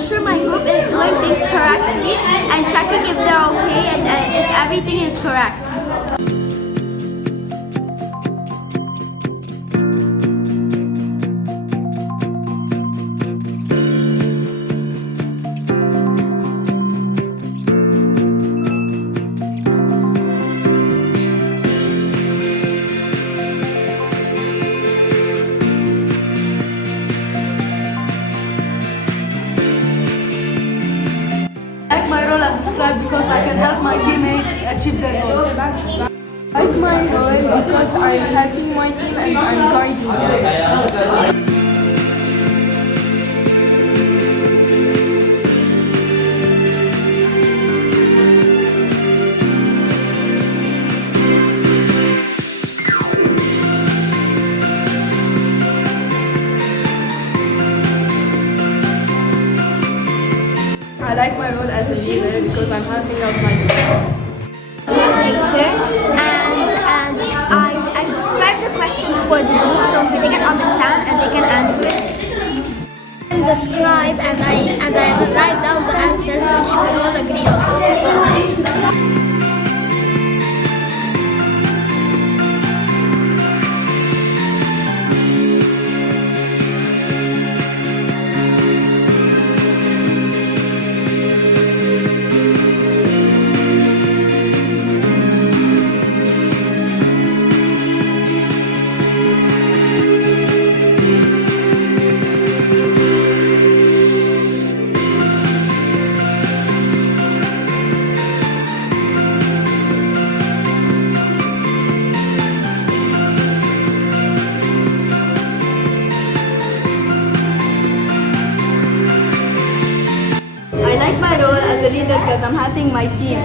make sure my group is doing things correctly and checking if they're okay and if everything is correct. I like my role as a scribe because I can help my teammates achieve their goal. I like my role because I'm helping my team and I'm guiding them. I like my role as a leader because I'm helping out my team. I describe the question for the group so they can understand and they can answer it. I'm the scribe and I write down the answers which we all agree on. I like my role as a leader because I'm helping my team.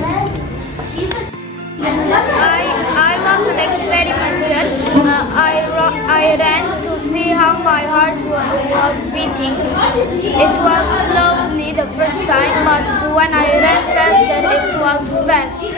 I was an experimenter. I ran to see how my heart was beating. It was slowly the first time, but when I ran faster, it was fast.